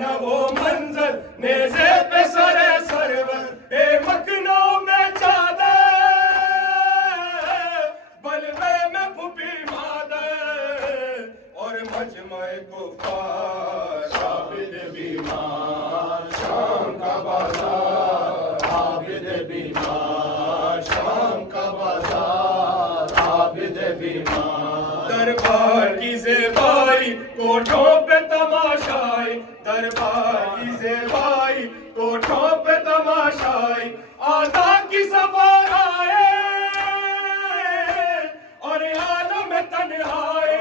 न वो मंजर नेज़े पे सरे सरवर मखनों में चादर बलवे में फुपी मादर और मजमे कुफार आबिद बीमार शाम का बाजार आबिद बीमार शाम का बाजार आबिद बीमार दरबार की ज़ेबाई कोठों पे तमाशाई दरबार की ज़ेबाई कोठों पे तमाशाई आदा की सफर आए और आलम तन्हाई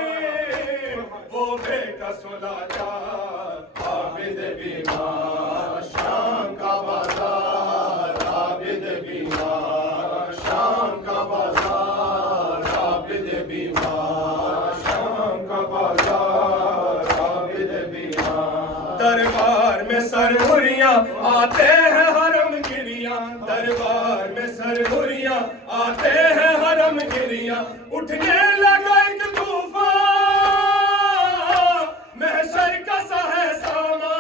वो बेकस लाचार आबिद बीमार शाम का बाजार आबिद बीमार शाम का बाजार आबिद बीमार शाम का बाजार आबिद बीमार दरबार में सरहुरियां आते हैं हरम गिरियां दरबार में सरहुरियां आते हैं हरम गिरियां उठने लगा एक तूफान महशर का सा है सामा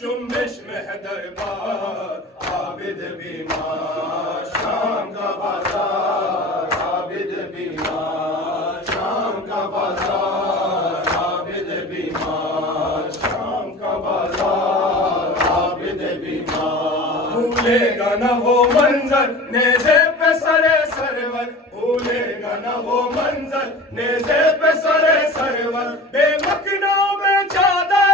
जुम्बिश में है दरबार आबिद बीमार शाम का बाजार आबिद बीमार शाम का बाजार आबिद बीमार शाम का बाजार आबिद बीमार भूलेगा न वो मंजर नेज़े पे सरे सरवर भूलेगा न वो मंजर नेज़े पे सरे सरवर बेमकनों में चादर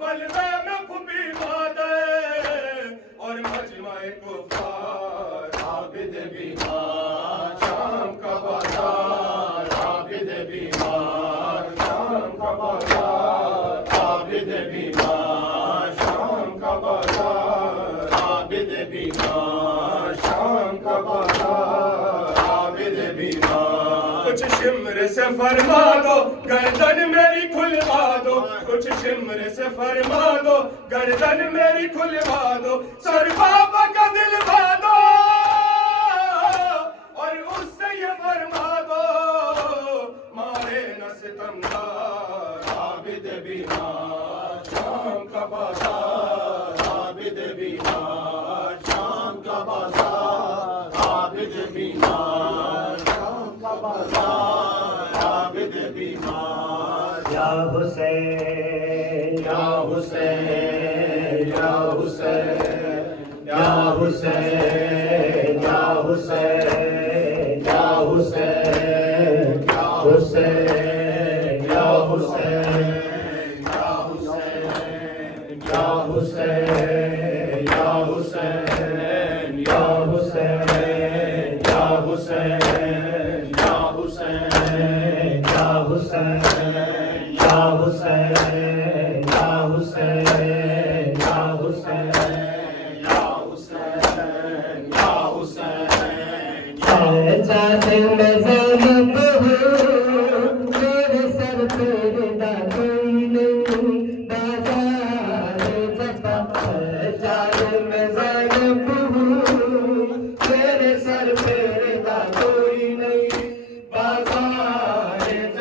बलवे में फुपी मादर और मजमे कुफार आबिद बीमार शाम का बाजार आबिद बीमार शाम का बाजार आबिद बीमार शाम का बाजार आबिद बीमार शाम का बाजार आबिद बीमार कुछ शिम्र से फरमा दो गर्दन मेरी खुलवा दो कुछ शिम्र से फरमा दो गर्दन मेरी खुलवा दो सर बाबा का दिलवा दो और उससे ये फरमा दो मारे न सितमगार आबिद बीमार शाम का बाजार आबिद बीमार शाम का बाजार आबिद बीमार शाम का बाजार आबिद बीमार या हुसैन या हुसैन या हुसैन या हुसैन या हुसैन या हुसैन या हुसैन या हुसैन या हुसैन या हुसैन या हुसैन या हुसैन या हुसैन या हुसैन या हुसैन या हुसैन या हुसैन या हुसैन या हुसैन चाहते मैं ज़ैनब हूँ तेरे सर पे रिदा कोई नहीं बाजार जफा चाहते मैं ज़ैनब हूँ तेरे सर पे रिदा कोई नहीं बाजार जफा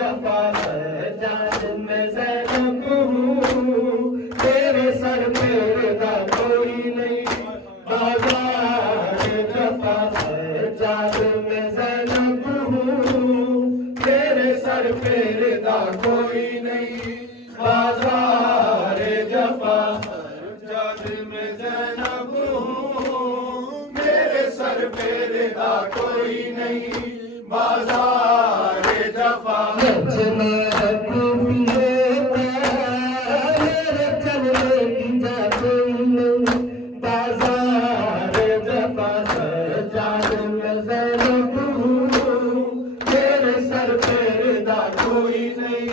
चाहते मैं ज़ैनब हूँ तेरे सर पे रिदा कोई नहीं बाजार जफा चाहते मैं ज़ैनब हूँ तेरे सर पे रिदा कोई नहीं बाजार जफा जाद में ज़ैनब हूँ मेरे सर पे रिदा कोई नहीं बाजार जफा कोई नहीं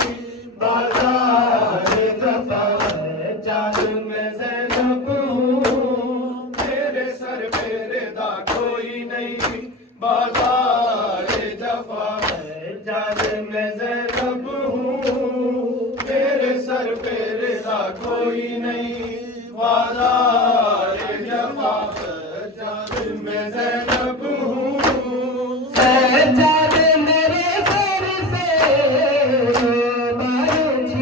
बाजार जफा जाद में ज़ैनब हूँ तेरे सर पे रिदा कोई नहीं बाजार जफा जाद में ज़ैनब हूँ तेरे सर पे रिदा कोई नहीं बाजार जफा जाद में ज़ैनब हूँ सज्जाद मेरे सर से बारिश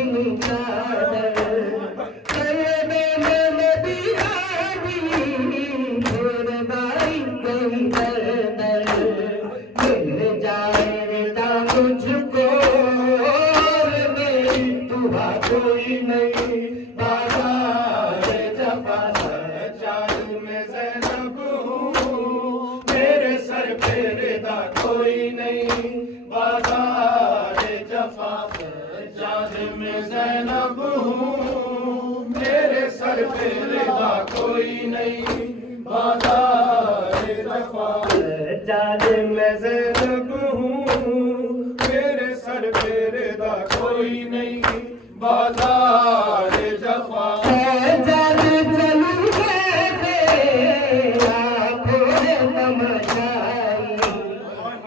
हुआ कोई नहीं, बाजार जफा सजाद में ज़ैनब हूँ, मेरे सर पे रिदा कोई नहीं, बाजार जफा सजाद में ज़ैनब हूँ, मेरे सर पे रिदा कोई नहीं, बाजार जफा सजाद में ज़ैनब हूँ, मेरे सर पे रिदा कोई नहीं, बाजार जफा सजाद चलूं कैसे आँखों में तमशाई,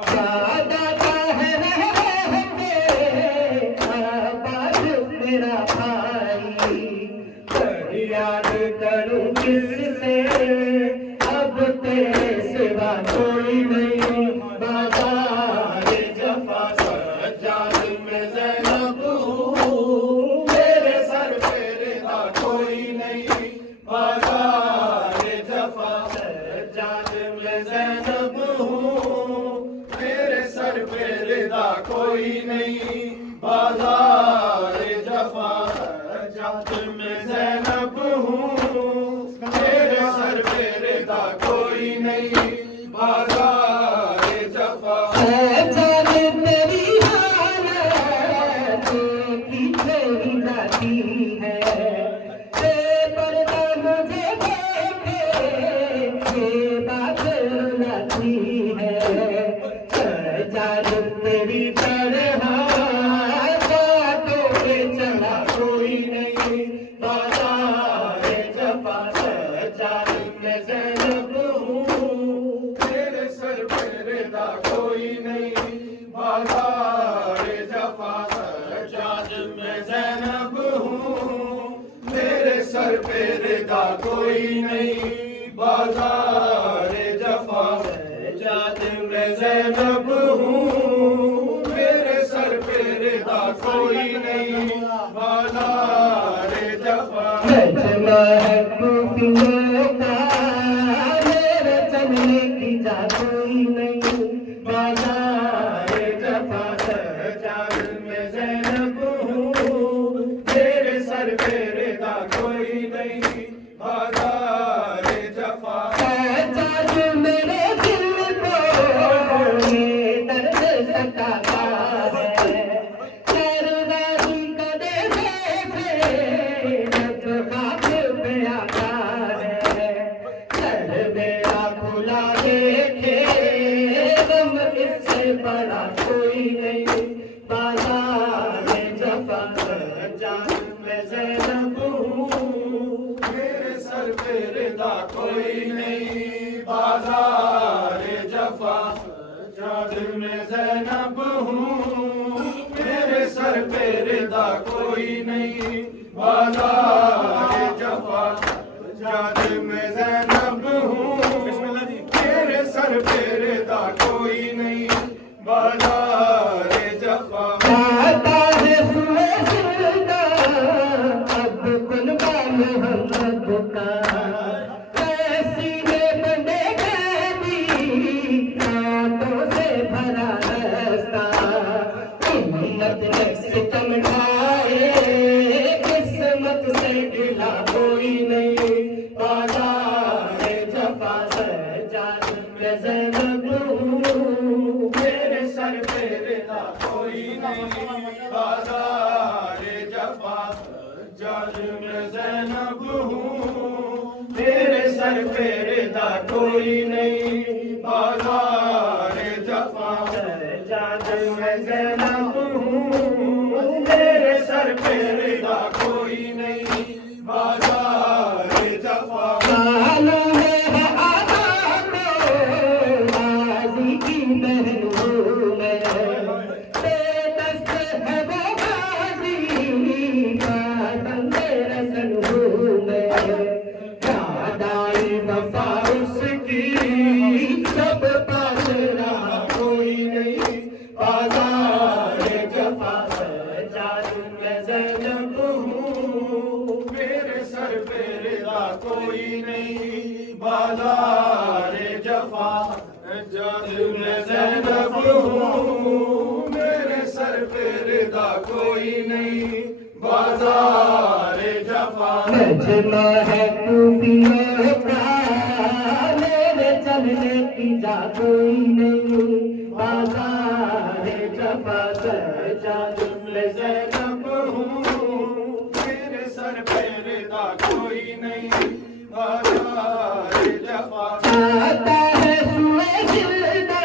दादा है रहते आबाद मेरा भाई, याद करूं किससे अब तेरे सिवा कोई नहीं, बाजार जफा सजाद में ज़ैनब हूँ, मेरे सर पे रिदा कोई नहीं, बाजार जफा सजाद में ज़ैनब हूँ, मेरे सर पे रिदा कोई नहीं, बाजार जफा सजाद में ज़ैनब हूँ, मेरे सर पे रिदा कोई नहीं, बाजार जफा सजाद तेरी हालत पीछे ही जाती है, बेपर्दा मुझे देखे ये बात रुलाती है, सजाद तेरी तरह बातों पे चला कोई नहीं, बाजार जफा सजाद में ज़ैनब हूँ, मेरे सर पे रिदा कोई नहीं, बाजार जफा सजाद में ज़ैनब हूँ, मेरे सर पे रिदा कोई नहीं, बाजार जफा सजाद में ज़ैनब हूँ, मेरे सर पे रिदा कोई नहीं, बाजार जफा मेरे चलने की जा कोई नहीं, बाजार जफा सजाद में ज़ैनब हूँ, मेरे सर पे रिदा कोई नहीं, बाजार जफा सजाद मेरे दिल को ये दर्द सताता है, सरदारी कदे से जब खाक पे आता है, सर मेरा खुला देखे गम इससे बड़ा कोई नहीं, बाजार जफा सजाद में ज़ैनब हूँ, मेरे सर पे रिदा कोई नहीं, बाजार जफा सजाद में ज़ैनब हूँ, मेरे सर पे रिदा कोई नहीं, बाजार जफा सजाद में ज़ैनब हूँ, मेरे सर पे रिदा कोई नहीं, बाजार जफा अब कुलबा मोहम्मद का सीने बंदे गैबी रातों से भरा रास्ता, हिम्मत ने सितम ढाए किस्मत से ढिला कोई नहीं, बाजार जफा सजाद में ज़ैनब हूँ, मेरे सर पे रिदा कोई नहीं, बाजार जफा सजाद में ज़ैनब हूँ, मेरे सर पे रिदा कोई नहीं, बाजार जफा सजाद में ज़ैनब हूँ, मेरे सर पे रिदा कोई नहीं, बाजार जफा मालूम है आज़ाद गाज़ी की बहन हूँ मैं, बेदस्त है वो गाज़ी का बंदे रसन हूँ मैं, याद आई वफा उसकी जब पास रहा कोई नहीं, बाजार जफा सजाद में ज़ैनब हूँ, मेरे सर पे रिदा कोई नहीं, बाजार जफा सजाद में ज़ैनब हूँ, मेरे सर पे रिदा कोई नहीं, मजमा है खूबियों का, मेरे चलने की जा कोई नहीं, बाजार जफा सजा मैं ज़ैनब हूँ, मेरे सर पे रिदा कोई नहीं, बाजार जफा आता है सुए जिल्दा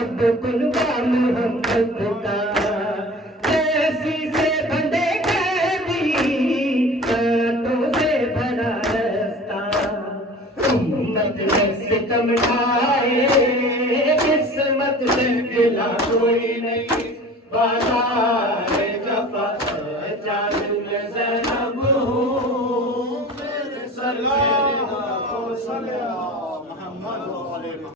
अब कुर्बान मोहम्मद का, कैसी से बंदे कैदी कांटों से भरा रास्ता, उम्मत में सितम ढाए किस्मत से गिला कोई नहीं, बाजार जफा जान में ज़ैनब हूँ, मेरे सर पे रिदा सल्लल्लाहु अलैहि वसल्लम।